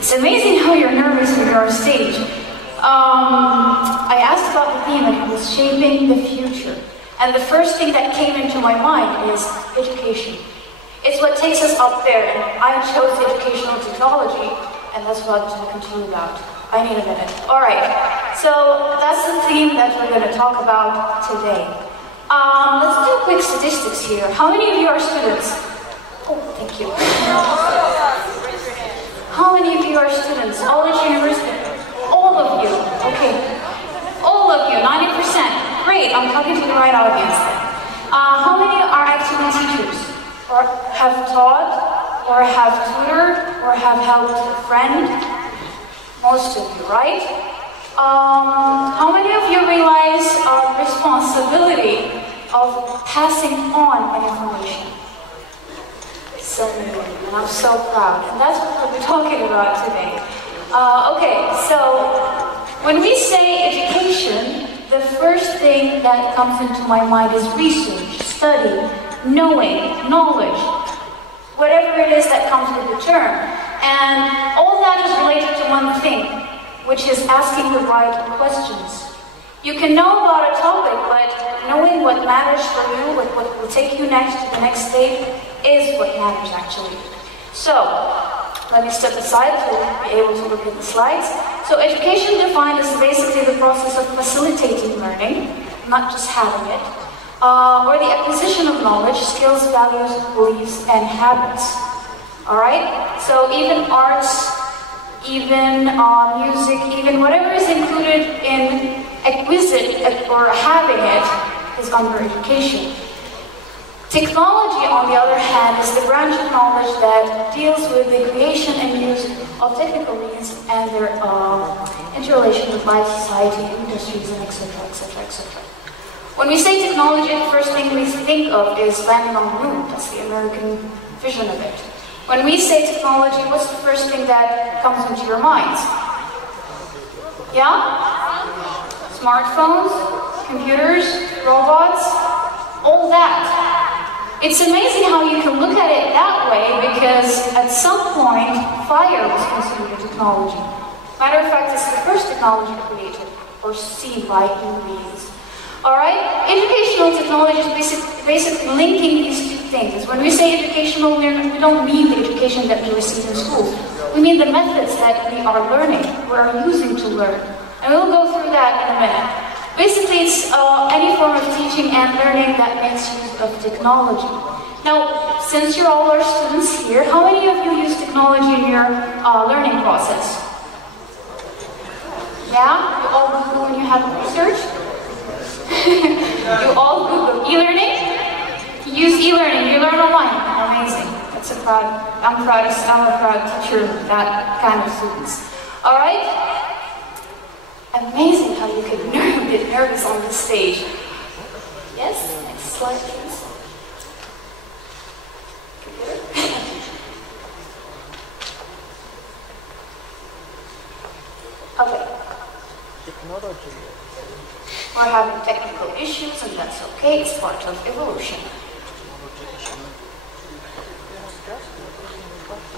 It's amazing how you're nervous when you're on stage. I asked about the theme and it was shaping the future. And the first thing that came into my mind is education. It's what takes us up there, and I chose educational technology, and that's what I'm going to continue about. I need a minute. All right, so that's the theme that we're going to talk about today. Let's do quick statistics here. How many of you are students? Oh, thank you. How many of you are students? All at university? All of you. Okay. All of you, 90%. Great, I'm talking to the right audience then. How many are active teachers? Or have taught? Or have tutored? Or have helped a friend? Most of you, right? How many of you realize responsibility of passing on an information? So many, and I'm so proud. And that's what we'll be talking about today. Okay, so when we say education, the first thing that comes into my mind is research, study, knowing, knowledge, whatever it is that comes with the term. And all that is related to one thing, which is asking the right questions. You can know about a topic, but knowing what matters for you, what will take you next to the next stage, is what matters actually. So, let me step aside to be able to look at the slides. So education defined is basically the process of facilitating learning, not just having it, or the acquisition of knowledge, skills, values, beliefs, and habits. Alright? So even arts, even music, even whatever is included in acquisite or having it is under education. Technology, on the other hand, is the branch of knowledge that deals with the creation and use of technical means and their interrelation with life, society, industries, and etc., etc., etc. When we say technology, the first thing we think of is landing on the moon. That's the American vision of it. When we say technology, what's the first thing that comes into your minds? Yeah? Smartphones, computers, robots, all that. It's amazing how you can look at it that way, because at some point, fire was considered a technology. Matter of fact, it's the first technology created or seen by human beings. Alright? Educational technology is basically linking these two things. When we say educational, we don't mean the education that we receive in school. We mean the methods that we are learning, we are using to learn. And we'll go through that in a minute. Basically, it's any form of teaching and learning that makes use of technology. Now, since you're all our students here, how many of you use technology in your learning process? Yeah? You all Google when you have research? You all Google. E-learning? You use e-learning, you learn online. Amazing. That's a proud, I'm a proud teacher of that kind of students. Alright? Amazing how you can get nervous on the stage. Yes? Next slide, please. Okay. Technology. We're having technical issues, and that's okay. It's part of evolution.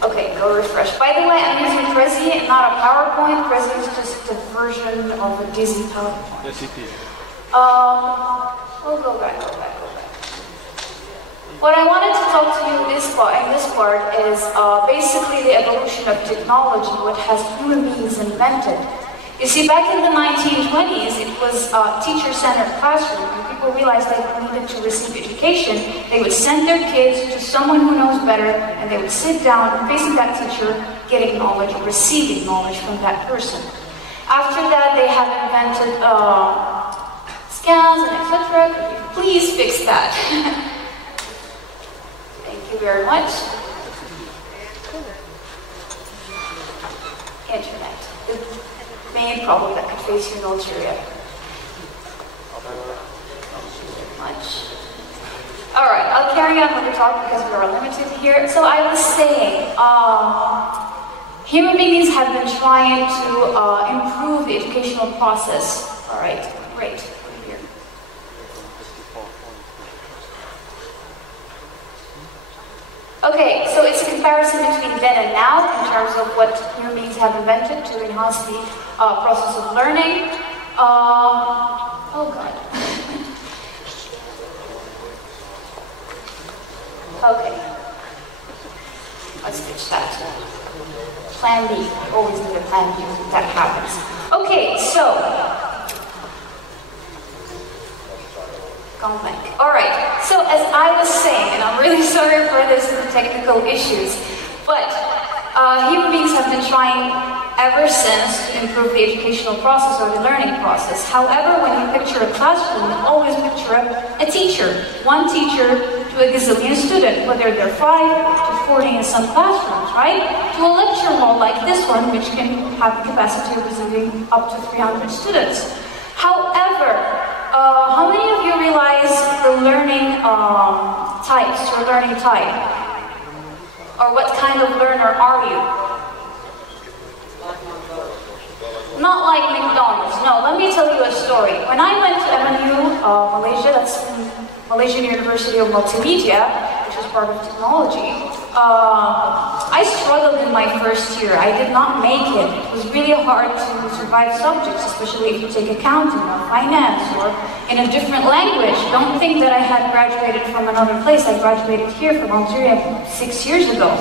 Okay, go refresh. By the way, I'm using Prezi and not a PowerPoint. Prezi is just a version of a Disney PowerPoint. Yes, it is. We'll go back. What I wanted to talk to you in this part is basically the evolution of technology, what has human beings invented. You see, back in the 1920s, it was a teacher-centered classroom. When people realized they needed to receive education, they would send their kids to someone who knows better, and they would sit down facing that teacher, getting knowledge, receiving knowledge from that person. After that, they have invented scans and etc. Could you please fix that? Thank you very much. Internet. The main problem that could face you in Algeria. Much. Alright, I'll carry on with the talk because we are limited here. So I was saying, human beings have been trying to improve the educational process. Alright, great. Here. Okay, so it's a comparison between then and now in terms of what human beings have invented to enhance the process of learning. Oh God. Okay. Let's ditch that. Plan B. Always need a plan B. That happens. Okay, so. Gone blank. Alright, so as I was saying, and I'm really sorry for this technical issues, but human beings have been trying ever since to improve the educational process or the learning process. However, when you picture a classroom, you always picture a teacher. One teacher to a gazillion students, whether they're 5 to 40 in some classrooms, right? To a lecture hall like this one, which can have the capacity of receiving up to 300 students. However, how many of you realize the learning types or learning type? Or what kind of learner are you? Not like McDonald's. No, let me tell you a story. When I went to MNU, Malaysia, that's Malaysian University of Multimedia, which is part of technology, I struggled in my first year. I did not make it. It was really hard to survive subjects, especially if you take accounting or finance or in a different language. Don't think that I had graduated from another place. I graduated here from Algeria 6 years ago.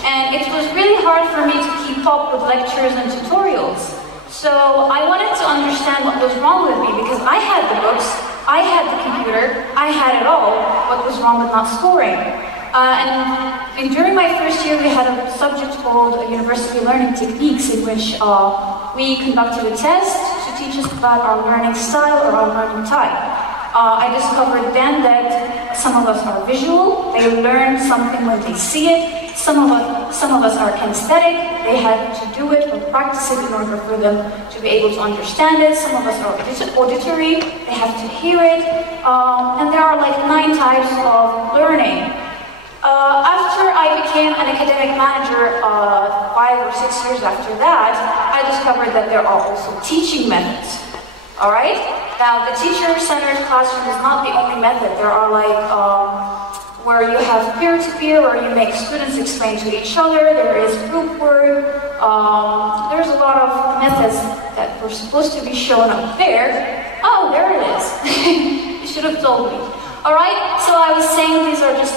And it was really hard for me to keep up with lectures and tutorials. So I wanted to understand what was wrong with me because I had the books, I had the computer, I had it all. What was wrong with not scoring? And during my first year, we had a subject called University Learning Techniques, in which we conducted a test to teach us about our learning style or our learning type. I discovered then that some of us are visual, they learn something when they see it. Some of us are kinesthetic, they had to do it or practice it in order for them to be able to understand it. Some of us are auditory, they have to hear it. And there are like 9 types of learning. After I became an academic manager 5 or 6 years after that, I discovered that there are also teaching methods. Alright? Now, the teacher-centered classroom is not the only method. There are like where you have peer-to-peer, where you make students explain to each other. There is group work. There's a lot of methods that were supposed to be shown up there. Oh, there it is. You should have told me. Alright, so I was saying these are just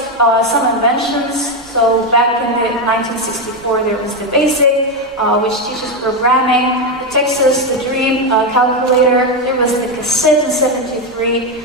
some inventions. So back in 1964 there was the BASIC, which teaches programming, the Texas, the Dream calculator, there was the cassette in 73.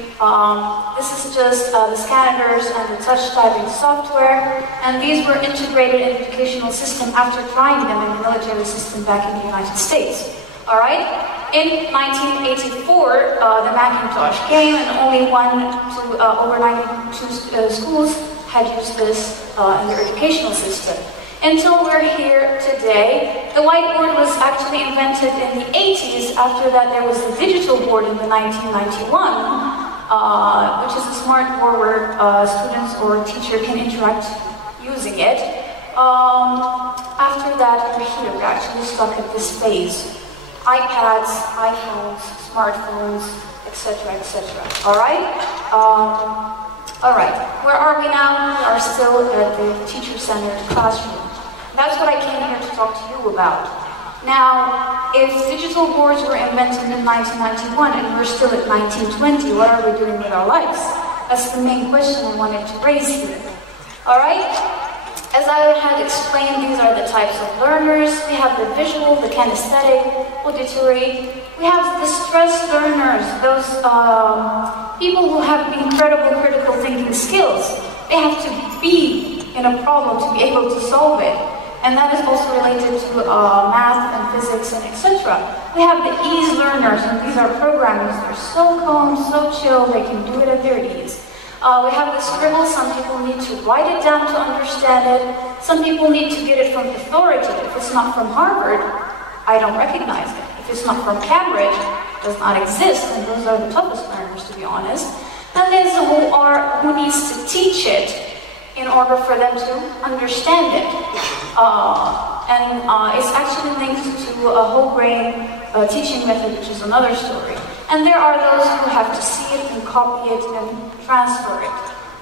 This is just the scanners and the touch typing software, and these were integrated in the educational system after trying them in the military system back in the United States. Alright? In 1984, the Macintosh came, and only over 92 schools had used this in their educational system. Until we're here today, the whiteboard was actually invented in the 80s. After that, there was the digital board in the 1991, which is a smart board where students or teacher can interact using it. After that, we're here. We're actually stuck at this phase. iPads, iPhones, smartphones, etc., etc. Alright? Alright, where are we now? We are still at the teacher-centered classroom. That's what I came here to talk to you about. Now, if digital boards were invented in 1991 and we're still at 1920, what are we doing with our lives? That's the main question I wanted to raise here. Alright? As I had explained, these are the types of learners. We have the visual, the kinesthetic, auditory. We have the stressed learners, those people who have incredible critical thinking skills. They have to be in a problem to be able to solve it. And that is also related to math and physics and etc. We have the ease learners, and these are programmers. They're so calm, so chill, they can do it at their ease. We have the scribble. Some people need to write it down to understand it. Some people need to get it from authority. If it's not from Harvard, I don't recognize it. If it's not from Cambridge, it does not exist, and those are the toughest learners, to be honest. And there's who needs to teach it in order for them to understand it. It's actually linked to a whole brain teaching method, which is another story. And there are those who have to see it and copy it and transfer it.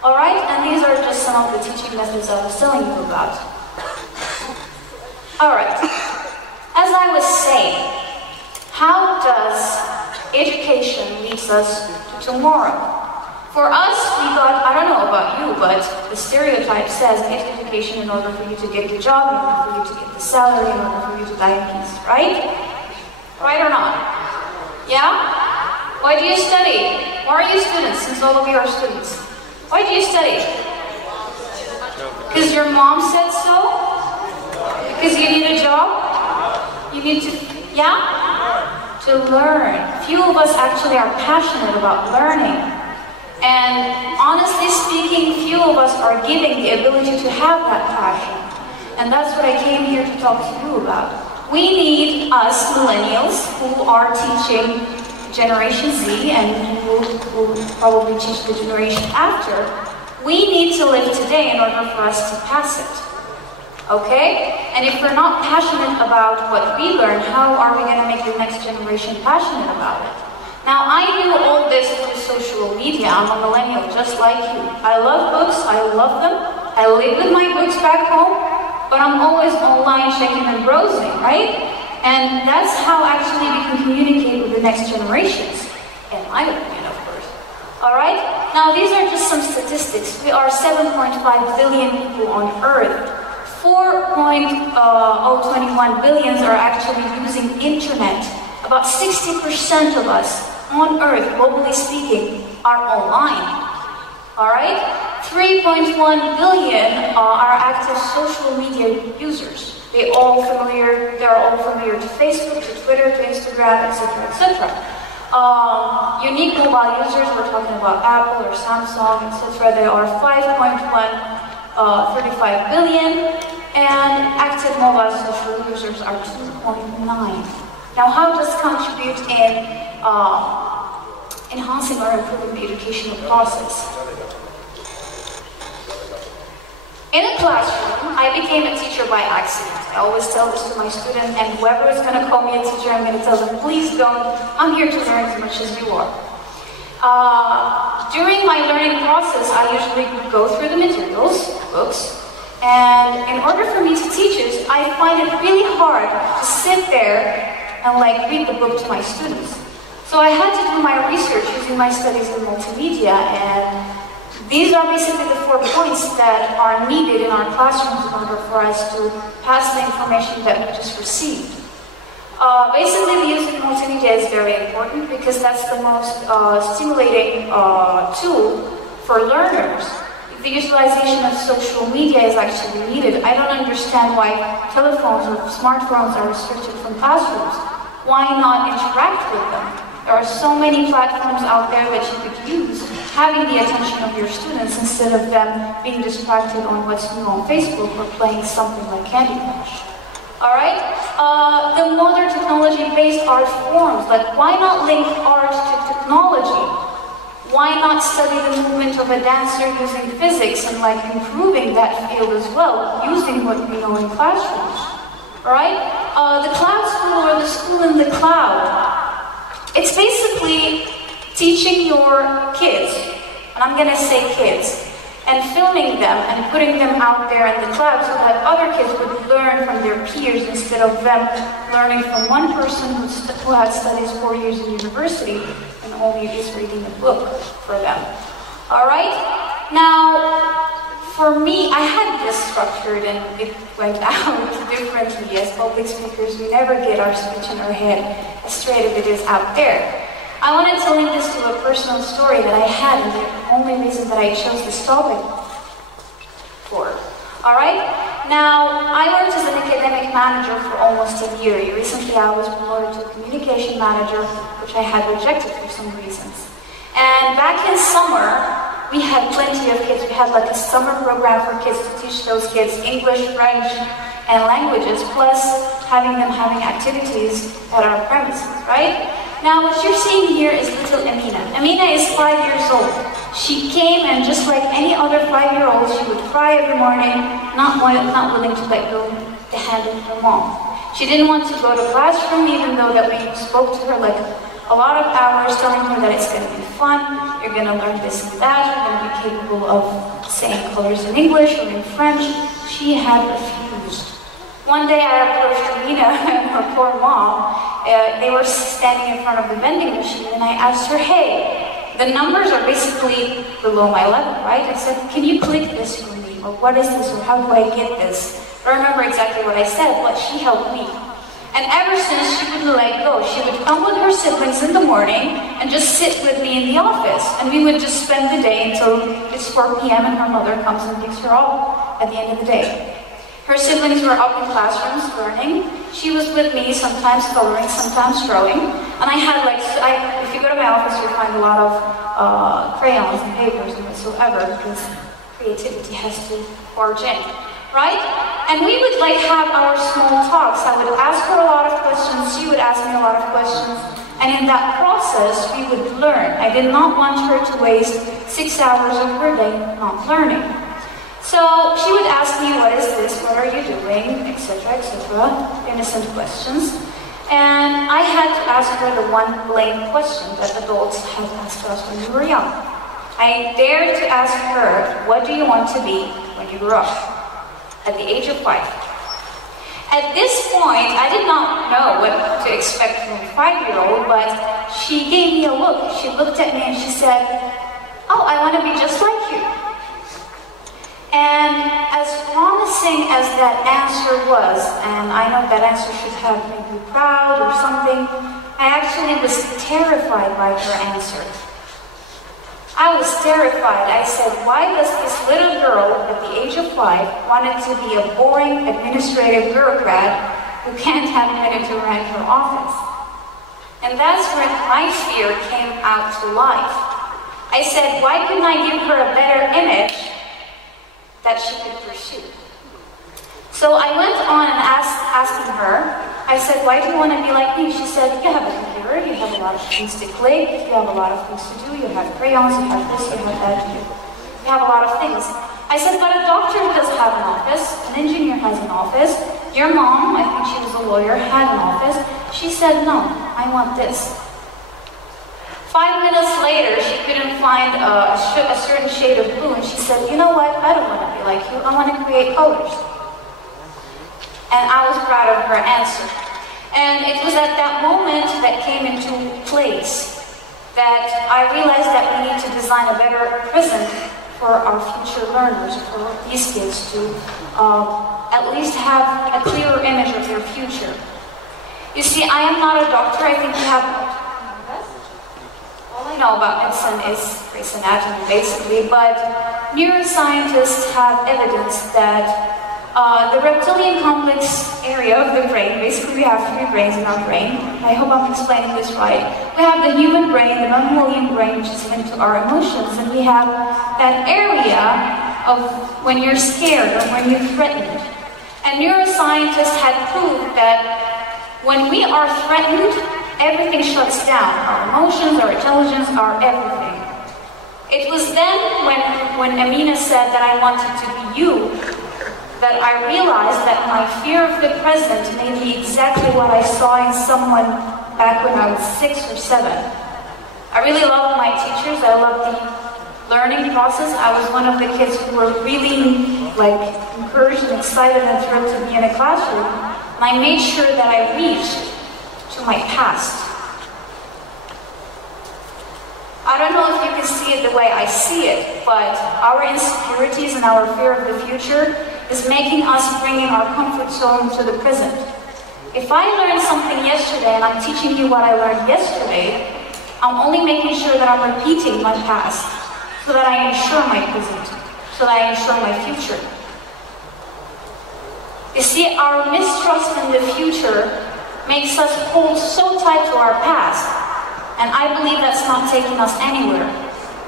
Alright? And these are just some of the teaching methods I was telling you about. Alright, as I was saying, how does education leads us to tomorrow? For us, we thought, I don't know about you, but the stereotype says get education in order for you to get the job, in order for you to get the salary, in order for you to die in peace, right? Right or not? Yeah? Why do you study? Why are you students, since all of you are students? Why do you study? Because your mom said so? Because you need a job? You need to, yeah? To learn. Few of us actually are passionate about learning. And honestly speaking, few of us are given the ability to have that passion. And that's what I came here to talk to you about. We need us millennials who are teaching Generation Z and who will probably teach the generation after. We need to live today in order for us to pass it. Okay? And if we're not passionate about what we learn, how are we going to make the next generation passionate about it? Now, I do all this through social media. I'm a millennial just like you. I love books, I love them. I live with my books back home, but I'm always online checking and browsing, right? And that's how actually we can communicate with the next generations. And my opinion, of course. Alright? Now, these are just some statistics. We are 7.5 billion people on Earth. 4.021 billions are actually using internet. About 60% of us on Earth, globally speaking, are online. Alright? 3.1 billion are active social media users. They're all familiar to Facebook, to Twitter, to Instagram, etc., etc. Unique mobile users, we're talking about Apple or Samsung, etc. There are 5.135 billion, and active mobile social users are 2.9. Now, how does this contribute in enhancing or improving the educational process? In a classroom, I became a teacher by accident. I always tell this to my students, and whoever is going to call me a teacher, I'm going to tell them, please don't. I'm here to learn as much as you are. During my learning process, I usually go through the materials, books, and in order for me to teach it, I find it really hard to sit there and read the book to my students. So I had to do my research using my studies in multimedia, and these are basically the 4 points that are needed in our classrooms in order for us to pass the information that we just received. Basically, the use of multimedia is very important because that's the most stimulating tool for learners. The utilization of social media is actually needed. I don't understand why telephones or smartphones are restricted from classrooms. Why not interact with them? There are so many platforms out there that you could use, having the attention of your students instead of them being distracted on what's new on Facebook or playing something like Candy Crush. Alright? The modern technology-based art forms, why not link art to technology? Why not study the movement of a dancer using physics and improving that field as well, using what we know in classrooms? Alright? The cloud school or the school in the cloud. It's basically teaching your kids, and I'm going to say kids, and filming them and putting them out there in the cloud so that other kids would learn from their peers instead of them learning from one person who had studied 4 years in university and only is reading a book for them. Alright? Now, for me, I had this structured and it went out differently. As public speakers, we never get our speech in our head as straight as it is out there. I wanted to link this to a personal story that I had, and the only reason that I chose this topic for. Alright? Now, I worked as an academic manager for almost a year. Recently, I was promoted to a communication manager, which I had rejected for some reasons. And back in summer, we had plenty of kids. We had a summer program for kids to teach those kids English, French, and languages, plus having them having activities at our premises, right? Now, what you're seeing here is little Amina. Amina is 5 years old. She came, and just like any other 5-year-old, she would cry every morning, not willing to let go the hand of her mom. She didn't want to go to classroom, even though that we spoke to her a lot of hours, telling her that it's going to be fun, you're going to learn this and that, you're going to be capable of saying colors in English or in French. She had refused. One day I approached Amina and her poor mom. They were standing in front of the vending machine, and I asked her, hey, the numbers are basically below my level, right? I said, can you click this for me? Or what is this? Or how do I get this? I don't remember exactly what I said, but she helped me. And ever since, she wouldn't let go. She would come with her siblings in the morning and just sit with me in the office. And we would just spend the day until it's 4 p.m. and her mother comes and picks her up at the end of the day. Her siblings were up in classrooms learning. She was with me, sometimes coloring, sometimes drawing. And I had if you go to my office, you'll find a lot of crayons and papers and whatsoever, because creativity has to barge in, right? And we would have our small talks. I would ask her a lot of questions, she would ask me a lot of questions. And in that process, we would learn. I did not want her to waste 6 hours of her day not learning. So she would ask me, what is this, what are you doing, etc., etc., innocent questions. And I had to ask her the one lame question that adults have asked us when we were young. I dared to ask her, what do you want to be when you grow up? At the age of 5. At this point, I did not know what to expect from a 5-year-old, but she gave me a look. She looked at me and she said, oh, I want to be just like you. And as promising as that answer was, and I know that answer should have made me proud or something, I actually was terrified by her answer. I was terrified. I said, why does this little girl at the age of 5 wanted to be a boring administrative bureaucrat who can't have a minute to run her office? And that's when my fear came out to life. I said, why couldn't I give her a better image that she could pursue? So I went on and asking her, I said, why do you want to be like me? She said, you have a computer, you have a lot of things to click, you have a lot of things to do, you have crayons, you have this, you have that, you have a lot of things. I said, but a doctor does have an office, an engineer has an office, your mom, I think she was a lawyer, had an office. She said, no, I want this. 5 minutes later, she couldn't find a certain shade of blue, and she said, you know what, I don't want to be like you, I want to create colors. And I was proud of her answer. And it was at that moment that came into place that I realized that we need to design a better present for our future learners, for these kids to at least have a clearer image of their future. You see, I am not a doctor. I think we have... All I know about medicine is Grey's Anatomy, basically, but neuroscientists have evidence that the reptilian complex area of the brain, basically we have 3 brains in our brain. I hope I'm explaining this right. We have the human brain, the mammalian brain, which is linked to our emotions, and we have that area of when you're scared or when you're threatened. And neuroscientists had proved that when we are threatened, everything shuts down. Our emotions, our intelligence, our everything. It was then when Amina said that I wanted to be you, that I realized that my fear of the present may be exactly what I saw in someone back when I was 6 or 7. I really loved my teachers. I loved the learning process. I was one of the kids who were really encouraged and excited and thrilled to be in a classroom. And I made sure that I reached to my past. I don't know if you can see it the way I see it, but our insecurities and our fear of the future is making us bringing our comfort zone to the present. If I learned something yesterday and I'm teaching you what I learned yesterday, I'm only making sure that I'm repeating my past so that I ensure my present, so that I ensure my future. You see, our mistrust in the future makes us hold so tight to our past, and I believe that's not taking us anywhere.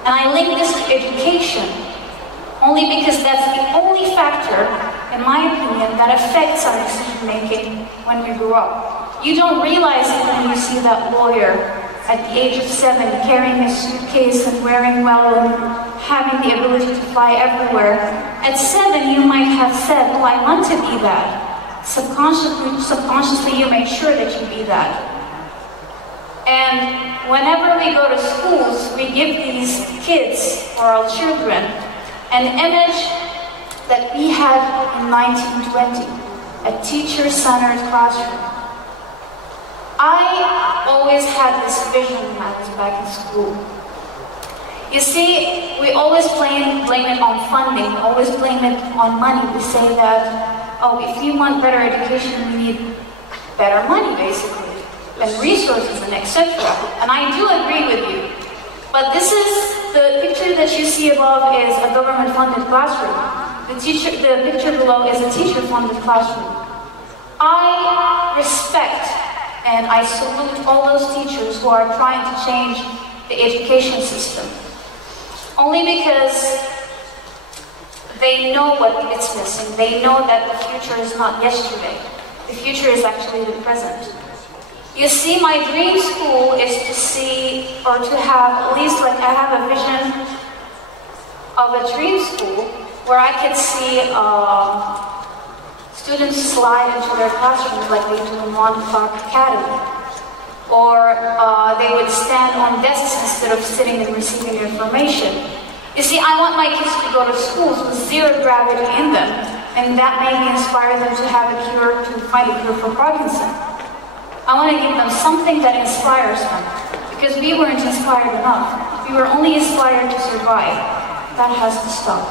And I link this to education, only because that's the only factor, in my opinion, that affects our decision-making when we grow up. You don't realize it when you see that lawyer at the age of 7 carrying his suitcase and wearing well and having the ability to fly everywhere. At 7, you might have said, oh, I want to be that. Subconsciously, you made sure that you be that. And whenever we go to schools, we give these kids, or our children, an image that we had in 1920, a teacher-centered classroom. I always had this vision when I was back in school. You see, we always blame it on funding, we always blame it on money. We say that, oh, if you want better education, we need better money, basically, and resources and etc. And I do agree with you. But this is, the picture that you see above is a government-funded classroom. The picture below is a teacher-funded classroom. I respect and I salute all those teachers who are trying to change the education system. Only because they know what it's missing. They know that the future is not yesterday. The future is actually the present. You see, my dream school is to see, or to have, at least like I have a vision of a dream school where I could see students slide into their classrooms like they do in 1 O'Clock Academy. Or they would stand on desks instead of sitting and receiving information. You see, I want my kids to go to schools with zero gravity in them, and that maybe inspire them to have a cure, to find a cure for Parkinson. I want to give them something that inspires them, because we weren't inspired enough. We were only inspired to survive. That has to stop.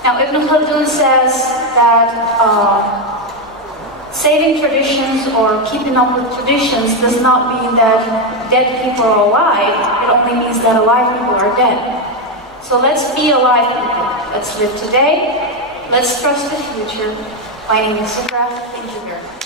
Now, Ibn Khaldun says that saving traditions or keeping up with traditions does not mean that dead people are alive. It only means that alive people are dead. So let's be alive people. Let's live today. Let's trust the future. My name is Zohra. Thank you very much.